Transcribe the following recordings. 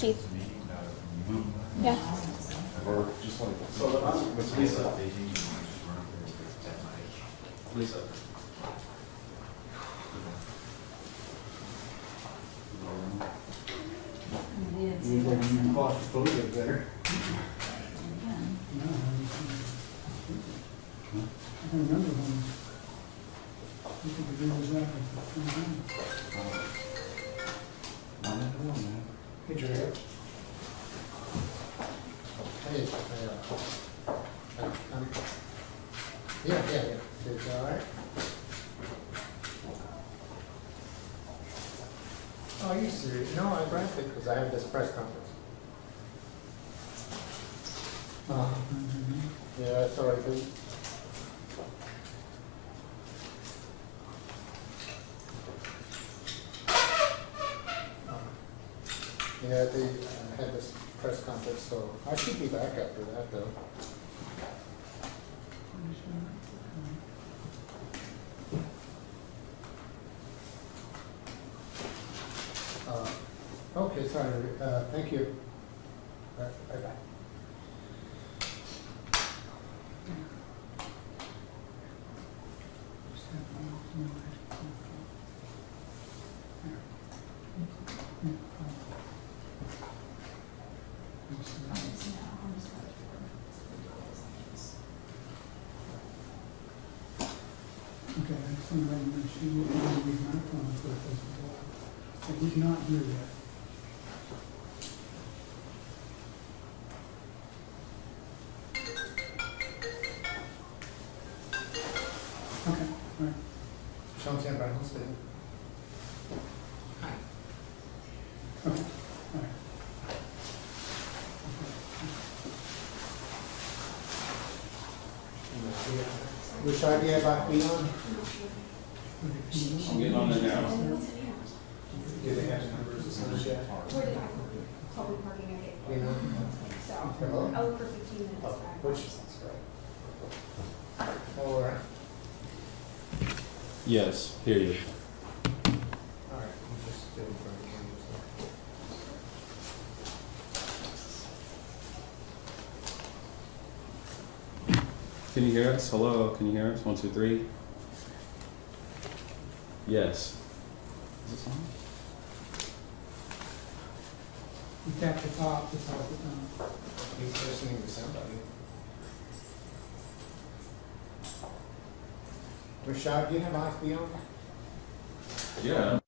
Keith. Yeah. Or just like So with Lisa. Lisa. you bought your photo there. I don't remember when you could be doing that. Hey, Jerry. Hey, yeah. It's all right. Oh, are you serious? No, I grabbed it because I have this press conference. Yeah, that's all right, dude. Yeah, they had this press conference, so I should be back after that, though. Okay, sorry. Thank you. Bye-bye. Okay, I just want to make sure you can use my phone for this as well. So he's not here yet. Okay, all right. Sean San Brian, speaking. Hi. Okay, all right. Richard, do you have IQ on? I'm getting on there now. Do they have numbers assigned yet? Where did I public parking I get? You know? So, Hello? I'll look for 15 minutes. Oh, back. which? All right. Yes, hear you. All right, I'm just getting from the Can you hear us? Hello, can you hear us? 1, 2, 3. Yes. Is this on? You tap the top, it's all the time. He's listening to somebody. Rashad, do you have IQ on? Yeah.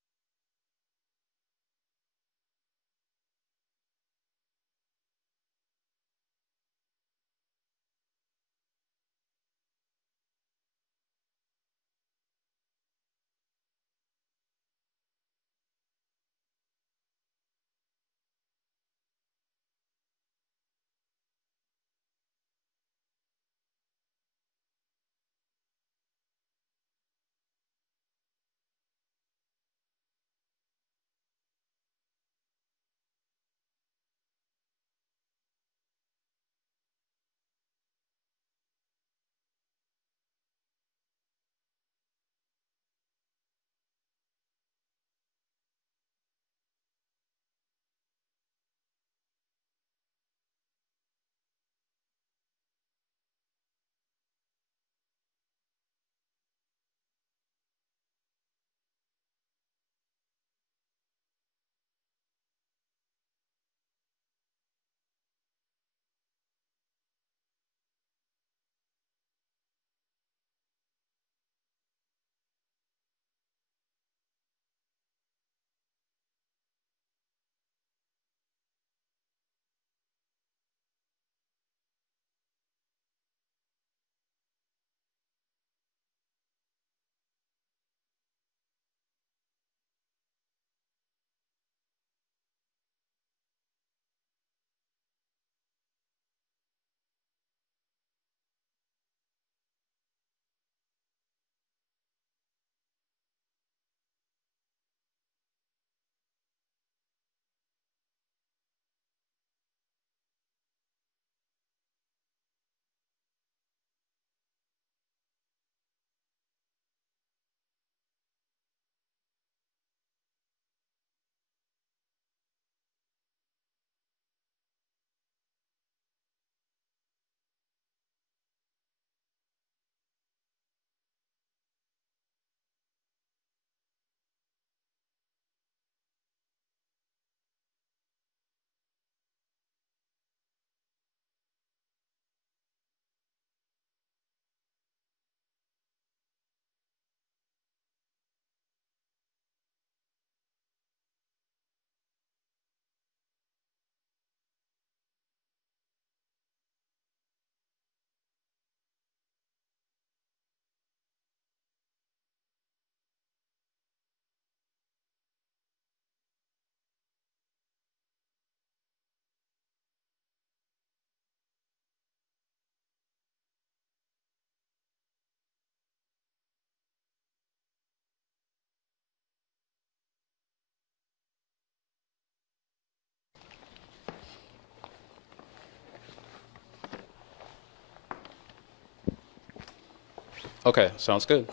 Okay, sounds good.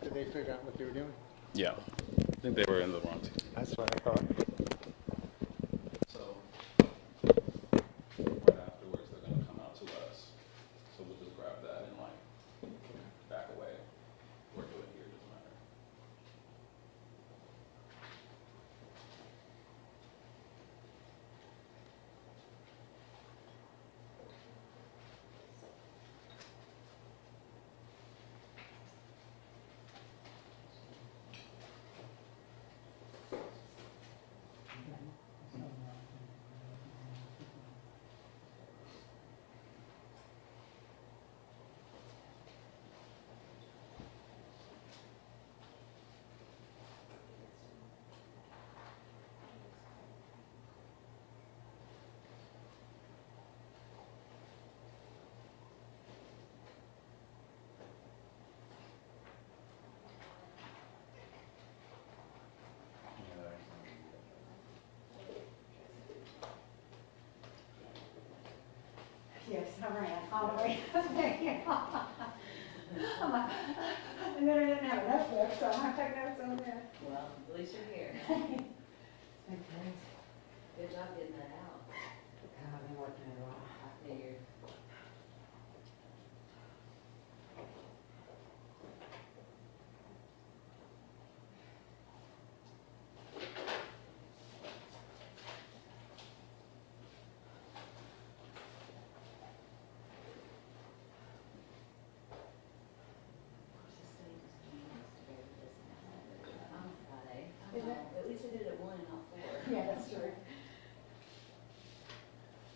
Did they figure out what they were doing? Yeah, I think they were in the wrong team. That's what I thought. So, right afterwards, they're gonna come out to us. So we'll just grab that and like back away or do it here, doesn't matter. Yes, I ran all the way up there. I'm like, and then I didn't have a notebook, so I'm gonna take notes on there. Well, at least you're here. Good job getting that out. I've been working it a while. I figured. Is it? At least I did it one and not four. Yeah, that's true.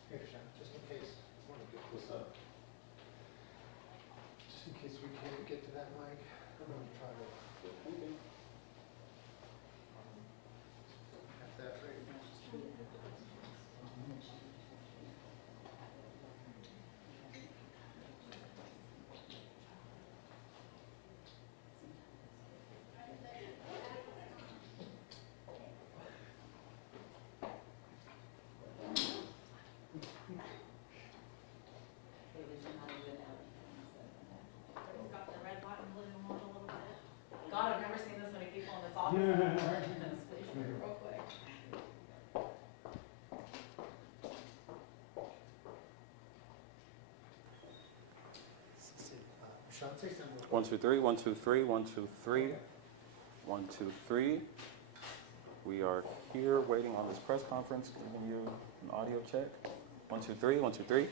Here, Sean, just in case, I want to get this up. Just in case we can't get to that mic, I'm going to try to have that right now. It was not a good outcome, so. It's got the red, white, and blue on a little bit. God, I've never seen this many people in this office. Please, real quick. Let's see, Sean, say something. 1, 2, 3, 1, 2, 3, 1, 2, 3, 1, 2, 3. We are here waiting on this press conference, giving you an audio check. 1, 2, 3, 1, 2, 3.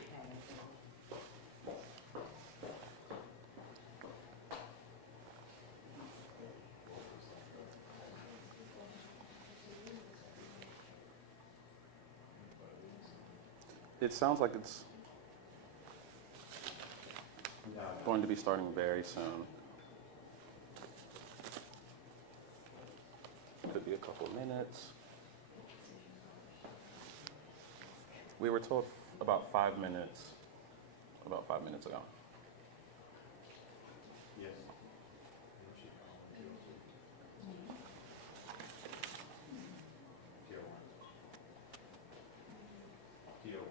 It sounds like it's going to be starting very soon. Could be a couple of minutes. We were told about 5 minutes, about 5 minutes ago. Yes. Tier 1. Tier 1.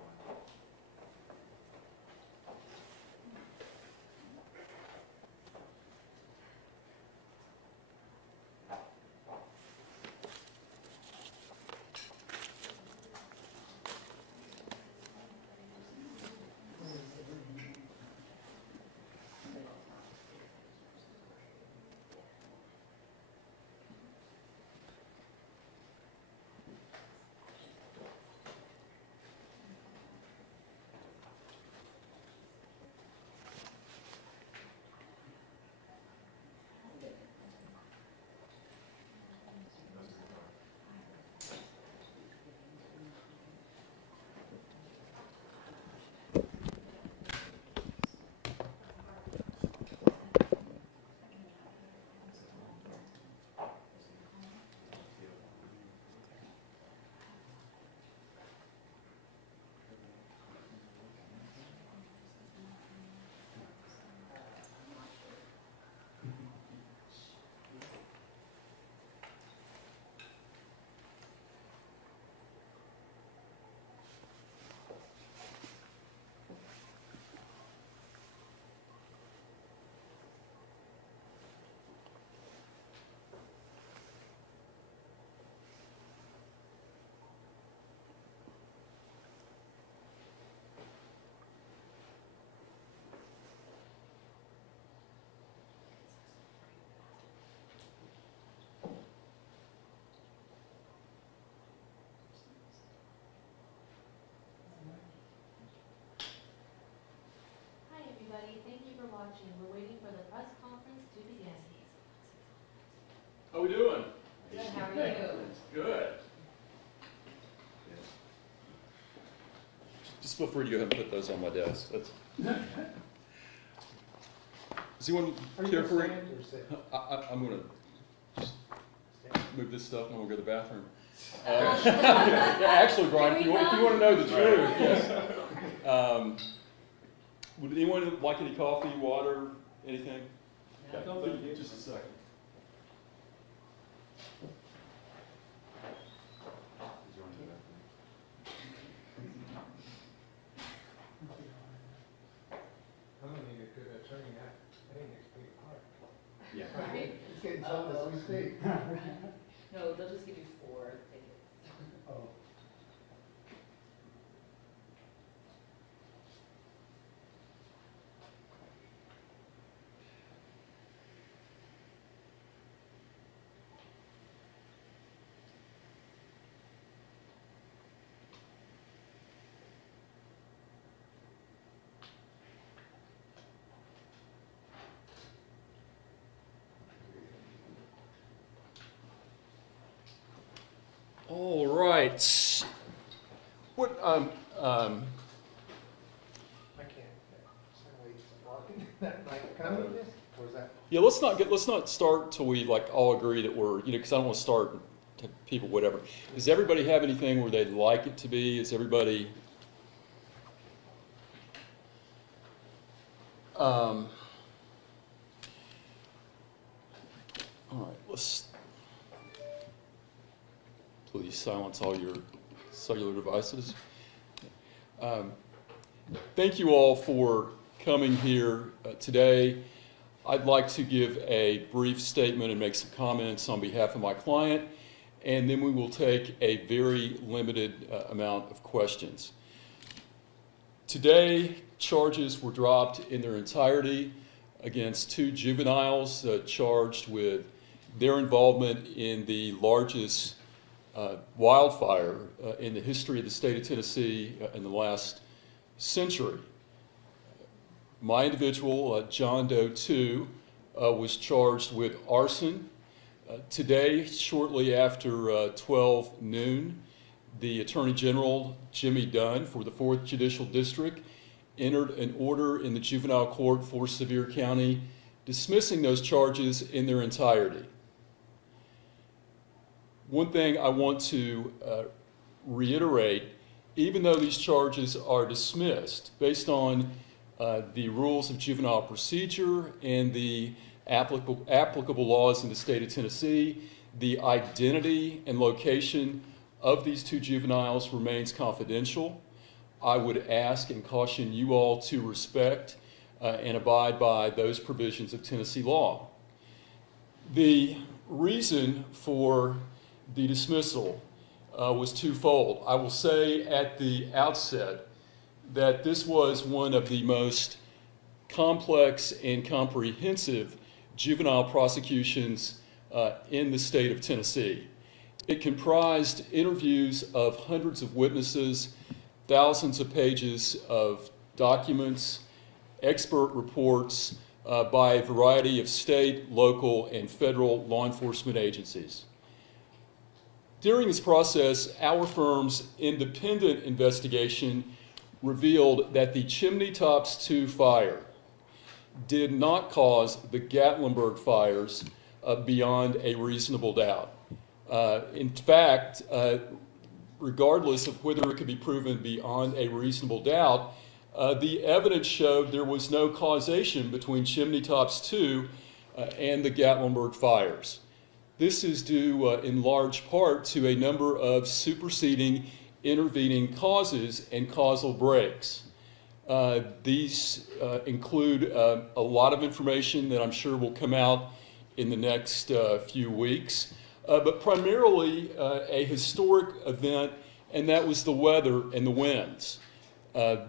How we doing? Good, how are you? Good. Just feel free to go ahead and put those on my desk. Does anyone care for it? I'm gonna just move this stuff and we'll go to the bathroom. Yeah, actually, Brian, if you want to know the truth, yes. Would anyone like any coffee, water, anything? Okay, just a second. I'm gonna need a good attorney, I think it's pretty hard. Yeah. Right? It's getting sold as we speak. No, they'll just give you 4 tickets. Oh. All right. What, I can't, wait, walking that night, can I move this, or is that? yeah, let's not start till we like all agree that we're, because I don't want to start to people, whatever. Does everybody have anything where they'd like it to be? Is everybody? All right, let's, please silence all your cellular devices. Thank you all for coming here today. I'd like to give a brief statement and make some comments on behalf of my client, and then we will take a very limited amount of questions. Today, charges were dropped in their entirety against 2 juveniles charged with their involvement in the largest wildfire in the history of the state of Tennessee in the last century. My individual, John Doe 2, was charged with arson. Today, shortly after 12 noon, the Attorney General, Jimmy Dunn, for the 4th Judicial District, entered an order in the juvenile court for Sevier County dismissing those charges in their entirety. One thing I want to reiterate, even though these charges are dismissed based on the rules of juvenile procedure and the applicable laws in the state of Tennessee, the identity and location of these 2 juveniles remains confidential. I would ask and caution you all to respect and abide by those provisions of Tennessee law. The reason for the dismissal was twofold. I will say at the outset that this was one of the most complex and comprehensive juvenile prosecutions in the state of Tennessee. It comprised interviews of hundreds of witnesses, thousands of pages of documents, expert reports by a variety of state, local, and federal law enforcement agencies. During this process, our firm's independent investigation revealed that the Chimney Tops 2 fire did not cause the Gatlinburg fires beyond a reasonable doubt. In fact, regardless of whether it could be proven beyond a reasonable doubt, the evidence showed there was no causation between Chimney Tops 2 and the Gatlinburg fires. This is due in large part to a number of superseding intervening causes and causal breaks. These include a lot of information that I'm sure will come out in the next few weeks, but primarily a historic event, and that was the weather and the winds.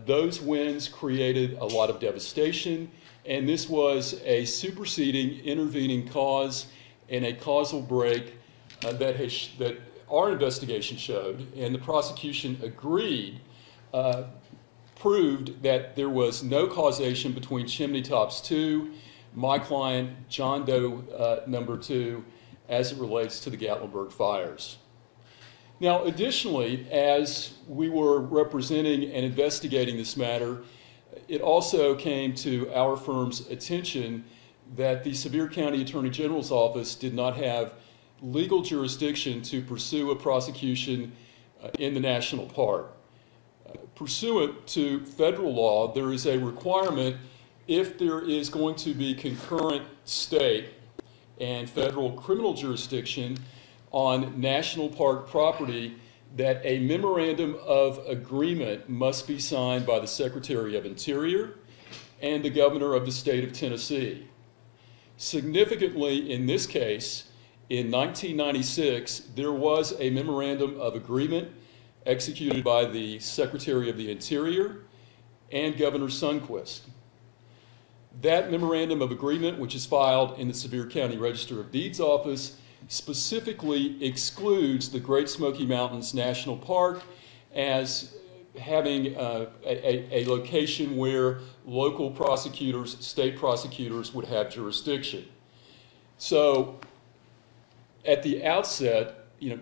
Those winds created a lot of devastation, and this was a superseding intervening cause and a causal break that our investigation showed, and the prosecution agreed, proved that there was no causation between Chimney Tops 2, my client, John Doe number 2, as it relates to the Gatlinburg fires. Now, additionally, as we were representing and investigating this matter, it also came to our firm's attention that the Sevier County Attorney General's office did not have legal jurisdiction to pursue a prosecution in the national park. Pursuant to federal law, there is a requirement if there is going to be concurrent state and federal criminal jurisdiction on national park property that a memorandum of agreement must be signed by the Secretary of Interior and the Governor of the state of Tennessee. Significantly, in this case, in 1996, there was a memorandum of agreement executed by the Secretary of the Interior and Governor Sundquist. That memorandum of agreement, which is filed in the Sevier County Register of Deeds office, specifically excludes the Great Smoky Mountains National Park as having a location where local prosecutors, state prosecutors would have jurisdiction. So at the outset,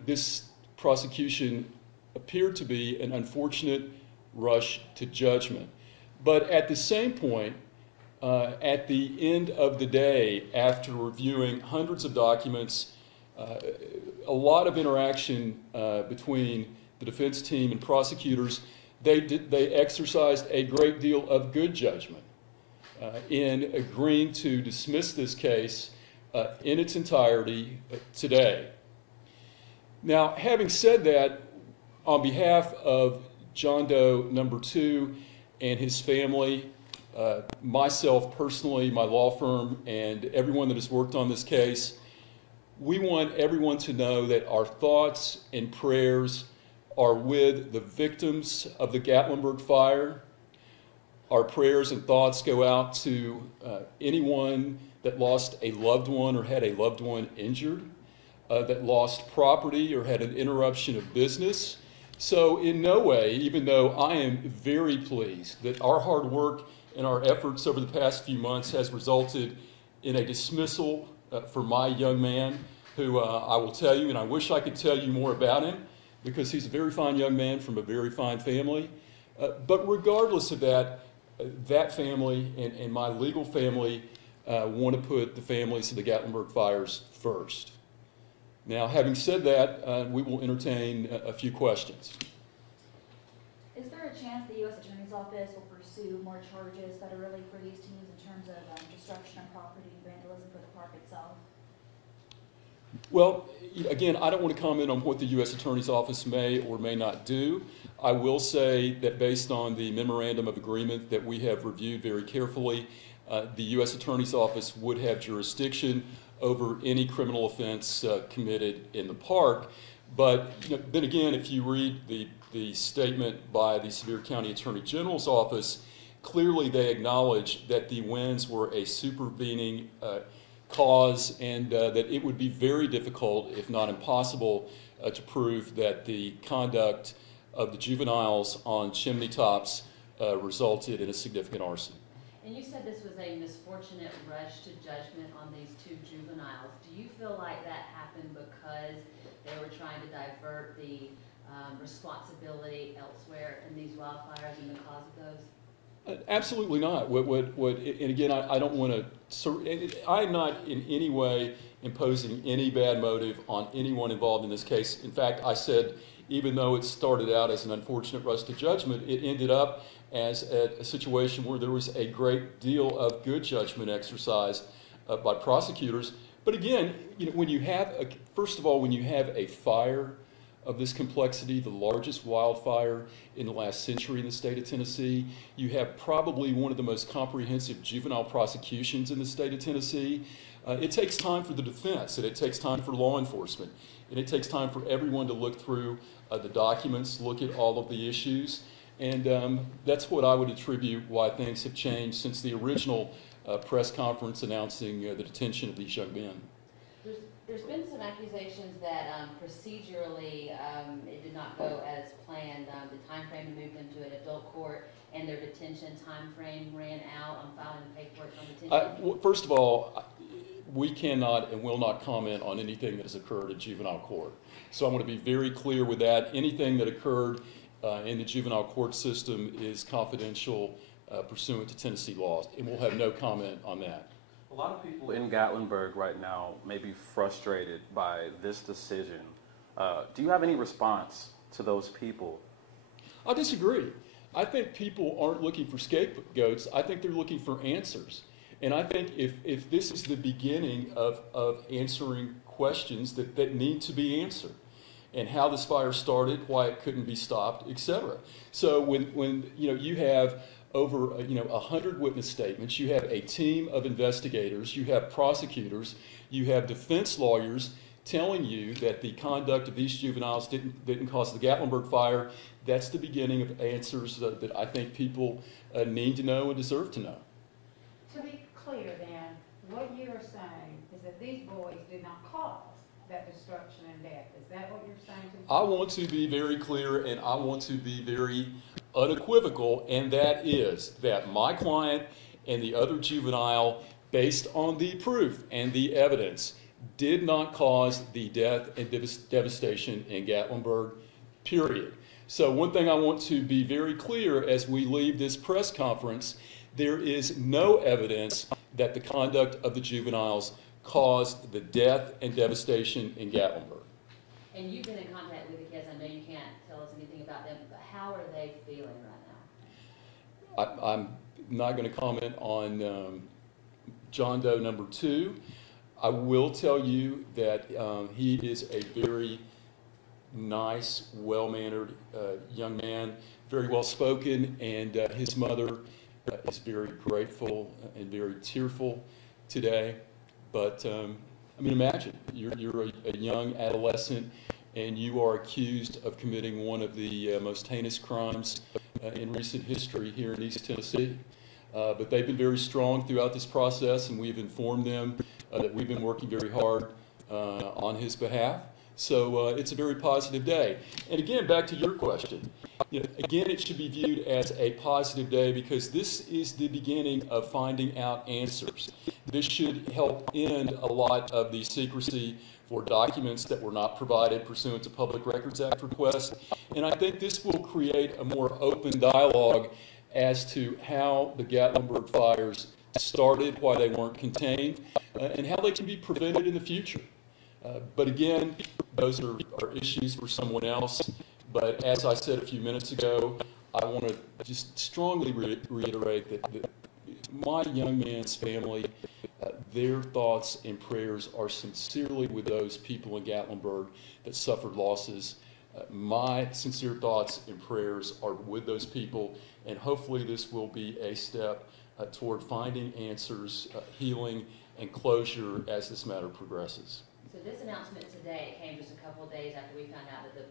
this prosecution appeared to be an unfortunate rush to judgment. But at the same point, at the end of the day, after reviewing hundreds of documents, a lot of interaction between the defense team and prosecutors, they exercised a great deal of good judgment in agreeing to dismiss this case in its entirety today. Now, having said that, on behalf of John Doe number 2 and his family, myself personally, my law firm, and everyone that has worked on this case, we want everyone to know that our thoughts and prayers are with the victims of the Gatlinburg fire. Our prayers and thoughts go out to anyone that lost a loved one or had a loved one injured, that lost property or had an interruption of business. So in no way, even though I am very pleased that our hard work and our efforts over the past few months has resulted in a dismissal for my young man, who I will tell you, and I wish I could tell you more about him, because he's a very fine young man from a very fine family. But regardless of that, that family and my legal family want to put the families of the Gatlinburg fires first. Now, having said that, we will entertain a few questions. Is there a chance the U.S. Attorney's Office will pursue more charges federally for these teams in terms of destruction of property and vandalism for the park itself? Well, again, I don't want to comment on what the U.S. Attorney's Office may or may not do. I will say that based on the memorandum of agreement that we have reviewed very carefully, the U.S. Attorney's Office would have jurisdiction over any criminal offense committed in the park. But then again, if you read the statement by the Sevier County Attorney General's office, clearly they acknowledge that the winds were a supervening cause, and that it would be very difficult, if not impossible, to prove that the conduct of the juveniles on chimney tops resulted in a significant arson. And you said this was a misfortunate rush to judgment on these two juveniles. Do you feel like that happened because they were trying to divert the responsibility elsewhere in these wildfires and the cause of those? Absolutely not. And again, I don't want to, I'm not in any way imposing any bad motive on anyone involved in this case. In fact, I said, even though it started out as an unfortunate rush to judgment, it ended up as a situation where there was a great deal of good judgment exercised by prosecutors. But again, when you have, first of all, when you have a fire of this complexity, the largest wildfire in the last century in the state of Tennessee, you have probably one of the most comprehensive juvenile prosecutions in the state of Tennessee. It takes time for the defense, and it takes time for law enforcement, and it takes time for everyone to look through the documents, look at all of the issues, and that's what I would attribute why things have changed since the original press conference announcing the detention of these young men. There's been some accusations that procedurally it did not go as planned. The time frame to move them to an adult court and their detention time frame ran out on filing the paperwork on detention. Well, first of all, we cannot and will not comment on anything that has occurred in juvenile court. So I want to be very clear with that. Anything that occurred in the juvenile court system is confidential pursuant to Tennessee laws, and we'll have no comment on that. A lot of people in Gatlinburg right now may be frustrated by this decision. Do you have any response to those people? I disagree. I think people aren't looking for scapegoats. I think they're looking for answers. And I think if this is the beginning of answering questions that need to be answered, and how this fire started, why it couldn't be stopped, etc. So when you have over 100 witness statements, you have a team of investigators, you have prosecutors, you have defense lawyers telling you that the conduct of these juveniles didn't cause the Gatlinburg fire, that's the beginning of answers that I think people need to know and deserve to know. To be clear then, what you are saying is that these boys did not cause that destruction and death. Is that what you're saying to me? I want to be very clear and I want to be very unequivocal, and that is that my client and the other juvenile, based on the proof and the evidence, did not cause the death and devastation in Gatlinburg, period. So one thing I want to be very clear as we leave this press conference, there is no evidence that the conduct of the juveniles caused the death and devastation in Gatlinburg. And you've been in contact with the kids. I know you can't tell us anything about them, but how are they feeling right now? I'm not going to comment on John Doe number 2. I will tell you that he is a very nice, well-mannered young man, very well-spoken, and his mother is very grateful and very tearful today. But I mean, imagine you're a young adolescent and you are accused of committing one of the most heinous crimes in recent history here in East Tennessee. But they've been very strong throughout this process, and we've informed them that we've been working very hard on his behalf. So it's a very positive day. And again, back to your question. Again, it should be viewed as a positive day because this is the beginning of finding out answers. This should help end a lot of the secrecy for documents that were not provided pursuant to Public Records Act requests. And I think this will create a more open dialogue as to how the Gatlinburg fires started, why they weren't contained, and how they can be prevented in the future. But again, those are issues for someone else. But as I said a few minutes ago, I want to just strongly reiterate that my young man's family, their thoughts and prayers are sincerely with those people in Gatlinburg that suffered losses. My sincere thoughts and prayers are with those people, and hopefully this will be a step toward finding answers, healing, and closure as this matter progresses. So this announcement today came just a couple of days after we found out that those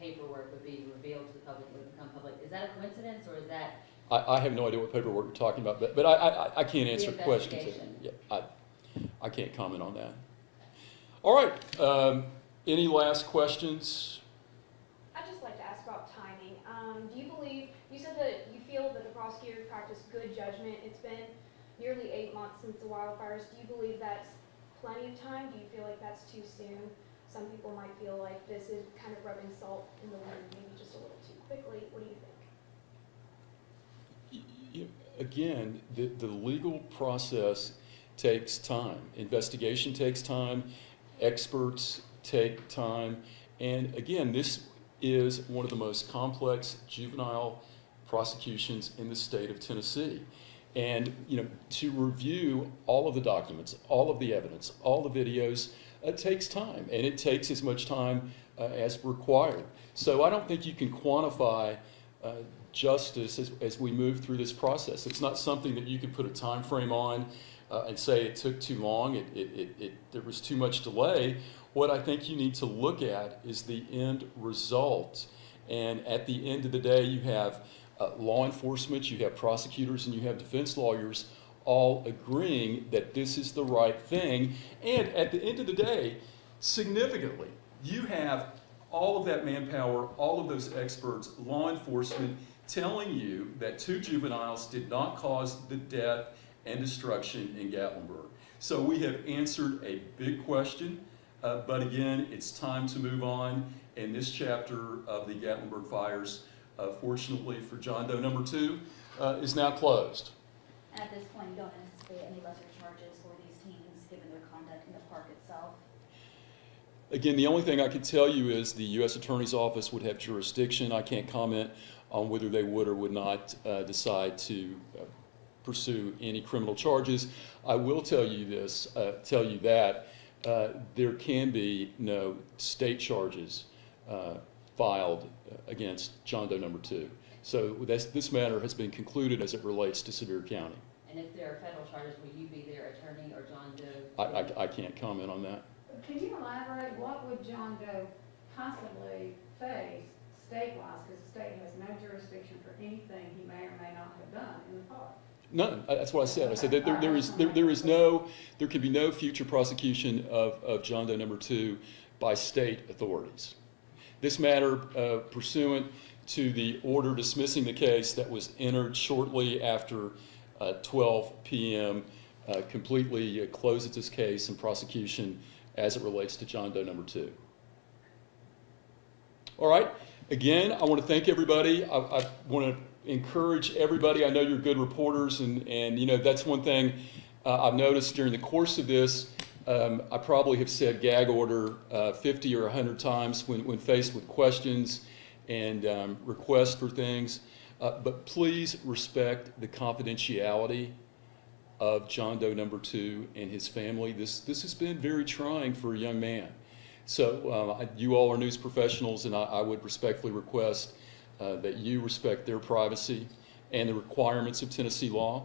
paperwork would be revealed to the public, would become public. Is that a coincidence, or is that? I have no idea what paperwork you're talking about, but I can't answer questions. Yeah, I can't comment on that. All right. Any last questions? I'd just like to ask about timing. Do you believe, you said that you feel that the prosecutor practiced good judgment. It's been nearly 8 months since the wildfires. Do you believe that's plenty of time? Do you feel like that's too soon? Some people might feel like this is kind of rubbing salt in the wound, maybe just a little too quickly. What do you think? Again, the legal process takes time. Investigation takes time. Experts take time. And again, this is one of the most complex juvenile prosecutions in the state of Tennessee. And to review all of the documents, all of the evidence, all the videos, it takes time, and it takes as much time as required. So I don't think you can quantify justice as we move through this process. It's not something that you can put a time frame on and say it took too long, there was too much delay. What I think you need to look at is the end result. And at the end of the day, you have law enforcement, you have prosecutors, and you have defense lawyers all agreeing that this is the right thing. And at the end of the day, significantly, you have all of that manpower, all of those experts, law enforcement, telling you that 2 juveniles did not cause the death and destruction in Gatlinburg. So we have answered a big question, but again, it's time to move on. And this chapter of the Gatlinburg fires, fortunately for John Doe number 2, is now closed. And at this point, you don't anticipate any lesser charges for these teams given their conduct in the park itself? Again, the only thing I can tell you is the U.S. Attorney's Office would have jurisdiction. I can't comment on whether they would or would not decide to pursue any criminal charges. I will tell you this, that there can be no state charges filed against John Doe number 2. So this matter has been concluded as it relates to Sevier County. And if there are federal charges, will you be their attorney or John Doe? I can't comment on that. Can you elaborate, what would John Doe possibly face state-wise, because the state has no jurisdiction for anything he may or may not have done in the park? None. That's what I said. I said that there can be no future prosecution of John Doe number 2 by state authorities. This matter, pursuant to the order dismissing the case that was entered shortly after 12 p.m., completely closes this case and prosecution as it relates to John Doe number 2. All right. Again, I want to thank everybody. I want to encourage everybody. I know you're good reporters, and you know, that's one thing I've noticed during the course of this. I probably have said gag order 50 or 100 times when faced with questions and requests for things. But please respect the confidentiality of John Doe number 2 and his family. This has been very trying for a young man. So you all are news professionals, and I would respectfully request that you respect their privacy and the requirements of Tennessee law.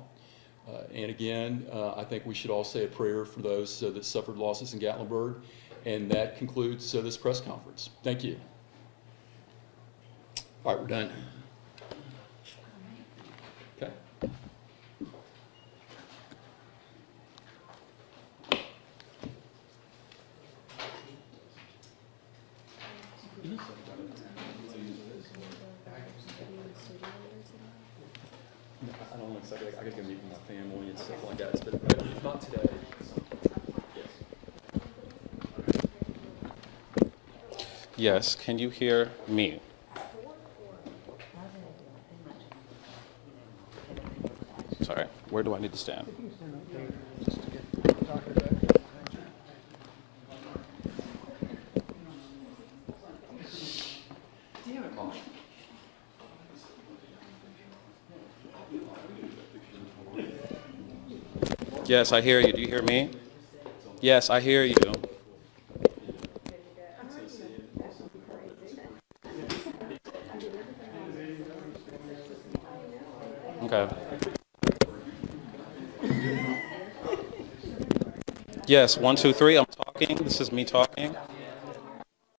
And again, I think we should all say a prayer for those that suffered losses in Gatlinburg. And that concludes this press conference. Thank you. All right, we're done. Okay. I don't know exactly. I gotta go meet with my family and stuff like that, but not today. Yes, can you hear me? Sorry, where do I need to stand? Yes, I hear you. Do you hear me? Yes, I hear you. Okay. Yes, 1, 2, 3. I'm talking. This is me talking.